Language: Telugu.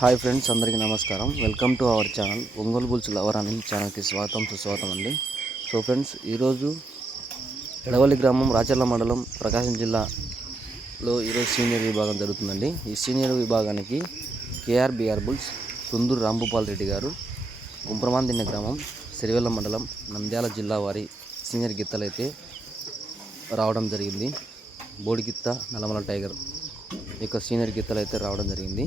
హాయ్ ఫ్రెండ్స్, అందరికీ నమస్కారం. Welcome to our channel Ongole bulls lover Anil ఛానల్కి స్వాగతం సుస్వాగతం అండి. సో ఫ్రెండ్స్, ఈరోజు ఎడవల్లి గ్రామం రాచర్ల మండలం ప్రకాశం జిల్లాలో ఈరోజు సీనియర్ విభాగం జరుగుతుందండి. ఈ సీనియర్ విభాగానికి కేఆర్బిఆర్ బుల్స్ తుందూరు రాంభూపాల్ రెడ్డి గారు, గుంప్రమాందిన్న గ్రామం సిరివెల్ల మండలం నంద్యాల జిల్లా వారి సీనియర్ గిత్తలైతే రావడం జరిగింది. బోడిగిత్త నల్లమల టైగర్ యొక్క సీనియర్ గిత్తలు అయితే రావడం జరిగింది.